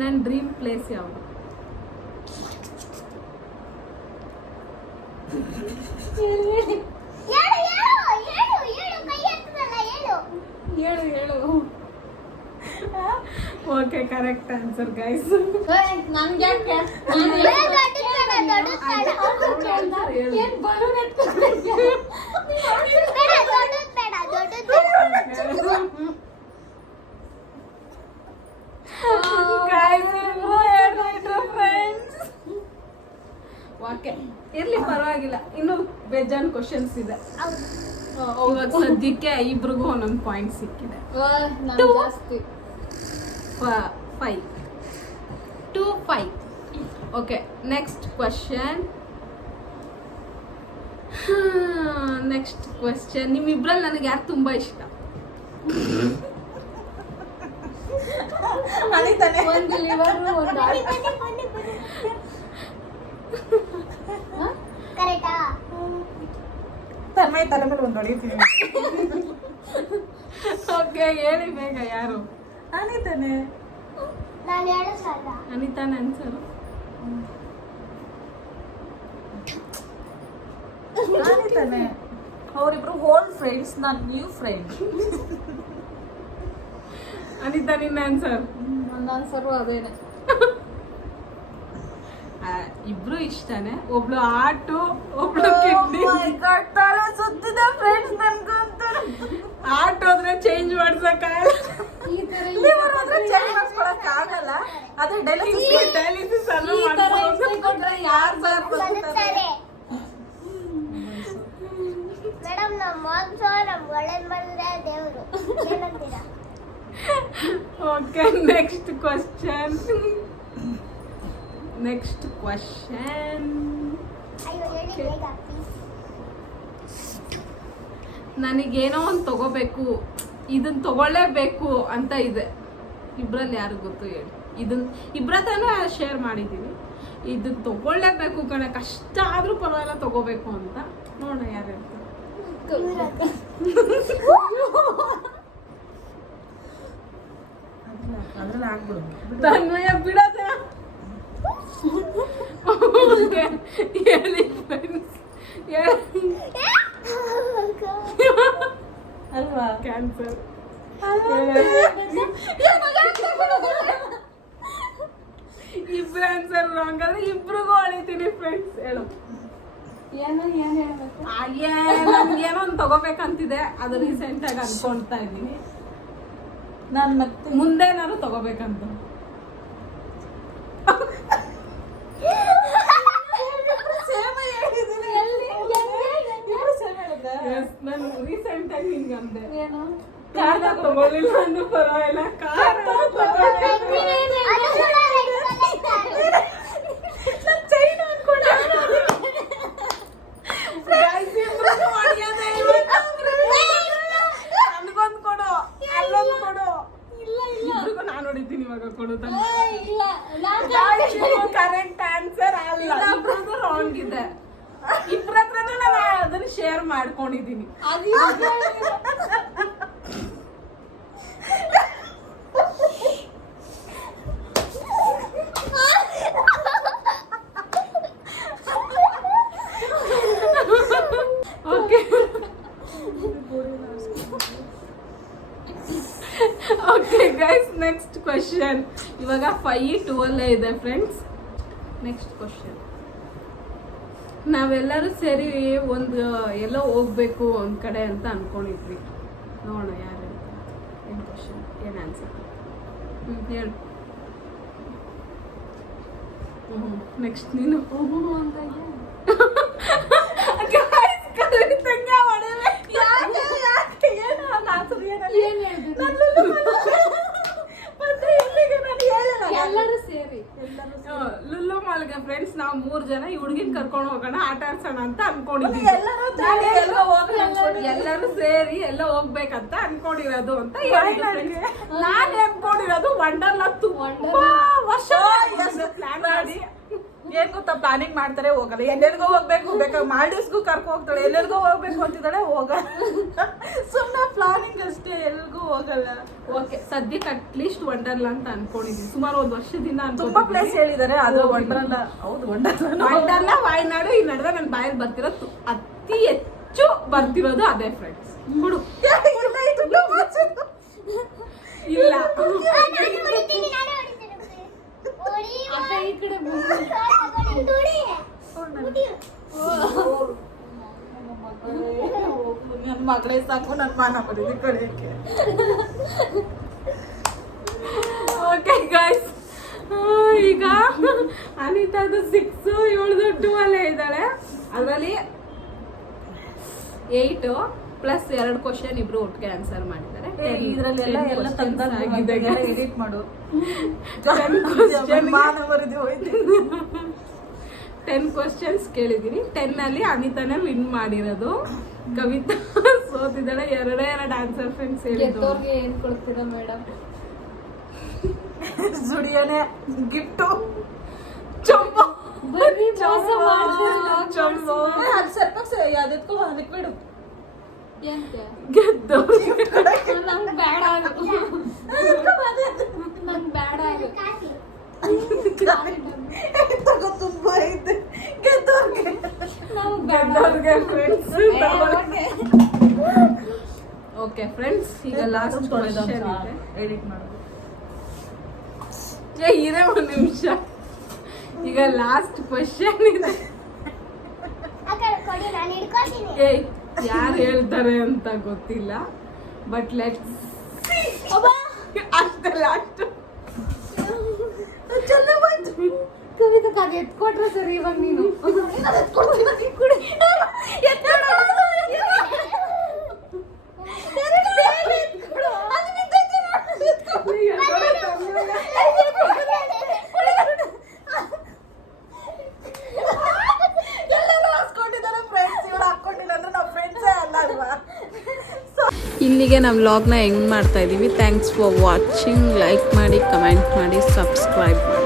ನನ್ನ dream place ಯಾವುದು? ಹೇಳು. Okay, correct answer guys. Okay, ಇರ್ಲಿ ಪರವಾಗಿಲ್ಲ. ಇನ್ನು ಬೇಜಾನ್ ಕ್ವಶನ್ಸ್ ಇದೆ. ಇವಾಗ ಸದ್ಯಕ್ಕೆ ಇಬ್ರಿಗೂ ಒಂದೊಂದು ಪಾಯಿಂಟ್ ಸಿಕ್ಕಿದೆ. 5 ಓಕೆ, ನೆಕ್ಸ್ಟ್ ಕ್ವಶನ್. ನಿಮ್ಮಿಬ್ರಲ್ಲಿ ನನಗೆ ಯಾರು ತುಂಬಾ ಇಷ್ಟ? ಒಂದು ಲಿವರ್, ತಲೆ ಮೇಲೆ ಒಂದು ಹೊಡಿತೀನಿ. ಓಕೆ, ಹೇಳಿ ಬೇಗ. ಯಾರು? ಅನಿತಾನೆ. ಅನಿತಾನೆ ಆನ್ಸರ್. ಅನಿತಾನೆ. ಅವರಿಬ್ರು ಓಲ್ಡ್ ಫ್ರೆಂಡ್ಸ್, ನಾನು ನ್ಯೂ ಫ್ರೆಂಡ್. ಅನಿತಾ, ನಿನ್ನ ಆನ್ಸರ್? ನನ್ನ ಆನ್ಸರು ಅದೇನೆ. ಇಬ್ರು ಇಷ್ಟನೇ. ಒಬ್ಳು ಆಟು, ಒಬ್ಳು ಕಿಡ್ನಿ. ತಲೆ ಸುತ್ತಿದೆ ಫ್ರೆಂಡ್ಸ್ ನನ್ಗಂತೂ. ಆಟು ಹೋದ್ರೆ ಚೇಂಜ್ ಮಾಡ್ಸಕ್ಕಾಗಲ್ಲ. ಆಗಲ್ಲ. ಅದೇ ಡಯಾಲಿಸಿಸ್ ಅನ್ನು ಮಾಡ್ಕೊಂಡ್ರೆ ಯಾರು ಮೇಡಮ್, ನಮ್ಮ ಒಳ್ಳೆದ್ ಮಾಡಿದ್ರೆ ದೇವರು ಏನಂತೀರಾ? Okay, next question. ನನಗೇನೋ ಒಂದು ತಗೋಬೇಕು, ಇದನ್ನ ತಗೊಳ್ಳೇಬೇಕು ಅಂತ ಇದೆ. ಇಬ್ರಲ್ಲಿ ಯಾರು ಗೊತ್ತು ಹೇಳಿ? ಇದನ್ನ ಇಬ್ರತನೂ ಶೇರ್ ಮಾಡಿದ್ದೀನಿ. ಇದನ್ನ ತಗೊಳ್ಳೇಬೇಕು ಕಣೆ, ಕಷ್ಟ ಆದ್ರೂ ಪರವಾಗಿಲ್ಲ ತಗೋಬೇಕು ಅಂತ. ನೋಡೋಣ ಯಾರು ಹೇಳ್ತಾರೆ. ಅದ್ರಲ್ಲಿ ಆಗ್ಬಿಡು. ತನ್ಮಯ ಬಿಡೋದ. ಹೇಳಿ ಫ್ರೆಂಡ್ಸ್, ಅಲ್ವಾ? ಕ್ಯಾನ್ಸರ್. ಇಬ್ರು ಆನ್ಸರ್ ರಾಂಗ್ ಆದ್ರೆ ಇಬ್ರಿಗೂ ಹೊಳಿತೀನಿ ಫ್ರೆಂಡ್ಸ್. ಹೇಳು. ನನ್ಗೇನೋ ಒಂದು ತಗೋಬೇಕಂತಿದೆ, ಅದು ರೀಸೆಂಟ್ ಆಗಿ ಅನ್ಕೊಂತಾ ಇದ್ದೀನಿ. ನಾನು ಮತ್ತೆ ಮುಂದೆ ನಾನು ತಗೋಬೇಕಂತ. ನಾನು ರೀಸೆಂಟ್ ಆಗಿ ಹಿಂಗೆ ಅಂದೆ, ಕಾರ್ ತಗೊಳ್ಳಿಲ್ಲ ಅಂದ್ರೂ ಪರವಾಗಿಲ್ಲ, ಕಾರ್ ನನ್ಗೊಂದು ಕೊಡು, ಅಲ್ಲೊಂದು ಕೊಡು. ಇಬ್ರಿಗೂ ನಾನು ಹೊಡಿತೀನಿ ಇವಾಗ. ಕೊಡು. ಕರೆಕ್ಟ್ ಆನ್ಸರ್ ಅಲ್ಲ, ಇಬ್ರದ್ದು ರಾಂಗ್ ಇದೆ. ಇಬ್ರ ಹತ್ರನೂ ನಾನು ಅದನ್ನ ಶೇರ್ ಮಾಡ್ಕೊಂಡಿದ್ದೀನಿ. Okay guys, next question. ಇವಾಗ 5-2 ಇದೆ ಫ್ರೆಂಡ್ಸ್. Next question. ನಾವೆಲ್ಲರೂ ಸೇರಿ ಒಂದು ಎಲ್ಲೋ ಹೋಗ್ಬೇಕು ಒಂದ್ ಕಡೆ ಅಂತ ಅನ್ಕೊಂಡಿದ್ವಿ. ನೋಡೋಣ ಯಾರು ಏನ್ ಕ್ವಶನ್, ಏನ್ ಆನ್ಸರ್. ಹೇಳು. ನೆಕ್ಸ್ಟ್ ನೀನು. ಎಲ್ಲರೂ ಸೇರಿ ಲುಲ್ಲು ಮಾಲ್ಗೆ ಫ್ರೆಂಡ್ಸ್ ನಾವು 3 ಜನ ಈ ಹುಡುಗಿನ ಕರ್ಕೊಂಡು ಹೋಗೋಣ, ಆಟ ಆಡ್ಸೋಣ ಅಂತ ಅನ್ಕೊಂಡಿದ್ವಿ. ಎಲ್ಲರೂ ಸೇರಿ ಎಲ್ಲ ಹೋಗ್ಬೇಕಂತ ಅನ್ಕೊಂಡಿರೋದು ಅಂತ ನಾನು ಅನ್ಕೊಂಡಿರೋದು ವಂಡರ್ಲಾ. ತುಂಬಾ ವರ್ಷ ಪ್ಲಾನ್ ಮಾಡಿ ಏನ್ ಗೊತ್ತಾ ಪ್ಲಾನಿಂಗ್ ಮಾಡ್ತಾರೆ ಹೋಗಲ್ಲ, ಎಲ್ಲೆಲ್ಗೋ ಹೋಗ್ಬೇಕು, ಬೇಕಾದ್ರೆ ಮಾಲ್ಡೀವ್ಸ್ಗೂ ಕರ್ಕೊ ಹೋಗ್ತಾಳೆ, ಎಲ್ಲೆಲ್ಗೋ ಹೋಗ್ಬೇಕು ಅಂತಿದ್ದಾಳೆ ಹೋಗಲ್ಲ. ಸುಮ್ಮನೆ ಪ್ಲಾನಿಂಗ್ ಅಷ್ಟೇ, ಎಲ್ಗೂ ಹೋಗಲ್ಲ. ಓಕೆ, ಸದ್ಯಕ್ಕೆ ಅಟ್ಲೀಸ್ಟ್ ವಂಡರ್ಲಾ ಅಂತ ಅನ್ಕೊಂಡಿದ್ದೀನಿ. ಸುಮಾರು ಒಂದು ವರ್ಷದಿಂದ ತುಂಬಾ ಪ್ಲೇಸ್ ಹೇಳಿದ್ದಾರೆ, ಅದು ವಂಡರ್ಲಾ. ಹೌದು ವಂಡರ್ಲಾ, ವಾಯ್ನಾಡು. ಈ ನಡುವೆ ನನ್ನ ಬಾಯಲ್ಲಿ ಬರ್ತಿರೋದು ಅತಿ ಹೆಚ್ಚು ಬರ್ತಿರೋದು ಅದೇ ಫ್ರೆಂಡ್ಸ್. ಹುಡು ಇಲ್ಲ ನನ್ನ ಮಗಳೇ ಸಾಕು, ನನ್ನ ಮಾನ ಬರೀದಿ ಕಳಿಯಕ್ಕೆ. ಓಕೆ ಗೈಸ್, ಈಗ ಅನಿತಾದು 6, 7 2 ಇದ್ದಾಳೆ. ಅದರಲ್ಲಿ 8 ಪ್ಲಸ್ 2 ಕ್ವಶನ್ ಇಬ್ರು ಒಟ್ಟಿಗೆ ಆನ್ಸರ್ ಮಾಡಿದ್ದಾರೆ. ಇದ್ರಲ್ಲೆಲ್ಲ ಎಲ್ಲ ತಂದಾಗಿದೆ, ಎಡಿಟ್ ಮಾಡು. 10 ಮಾನ ಬರೀದಿ ಹೋಯ್ತು. 10 ಕ್ವಶನ್ಸ್ ಕೇಳಿದೀನಿ. 10 ಅಲ್ಲಿ ಅನಿತಾನೇ ವಿನ್ ಮಾಡಿರೋದು. ಕವಿತಾ ಸೋತಿದ್ದಾಳೆ. 2 ಆನ್ಸರ್ ಫ್ರೆಂಡ್ಸ್ ಹೇಳಿದ್ದು. ಏನ್ ಕೊಡ್ತೀರಾ ಮೇಡಮ್? ಜುಡಿಯೋನೆ ಗಿಫ್ಟು ಚೊಂಬು. ಬರ್ರಿ ಮೋಸ ಚೊಂಬು ಸ್ವಲ್ಪ ಯಾವ್ದಕ್ಕೂ ಲಿಕ್ವಿಡ್ ಗೆದ್ದು. ನಂಗ್ ಬೇಡ ನಂಗ್ ಬೇಡ ತಗೋ, ತುಂಬಾ ಐತೆ ಗೆದ್ದವ್ರಿಗೆ. ಗೆದ್ದವ್ರಿಗೆ ಫ್ರೆಂಡ್ಸ್. ಓಕೆ ಫ್ರೆಂಡ್ಸ್, ಈಗ ಲಾಸ್ಟ್ ಕ್ವಶನ್ ಇದೆ. ಎಡಿಟ್ ಮಾಡು. ಇರೇ ಒಂದು ನಿಮಿಷ. ಈಗ ಲಾಸ್ಟ್ ಕ್ವಶನ್ ಇದೆ. ಏಯ್, ಯಾರು ಹೇಳ್ತಾರೆ ಅಂತ ಗೊತ್ತಿಲ್ಲ, ಬಟ್ ಲೆಟ್ಸ್ ಅಷ್ಟೇ ಲಾಸ್ಟ್. ಕವಿತಾ ಎತ್ಕೊಟ್ರೆ ಸರಿ. ಇವಾಗ ನೀನು ಇಲ್ಲಿಗೆ ನಾವು ವ್ಲಾಗ್ನ ಎಂಡ್ ಮಾಡ್ತಾ ಇದ್ದೀವಿ. Thanks for watching. ಲೈಕ್ ಮಾಡಿ, ಕಮೆಂಟ್ ಮಾಡಿ, ಸಬ್ಸ್ಕ್ರೈಬ್ ಮಾಡಿ.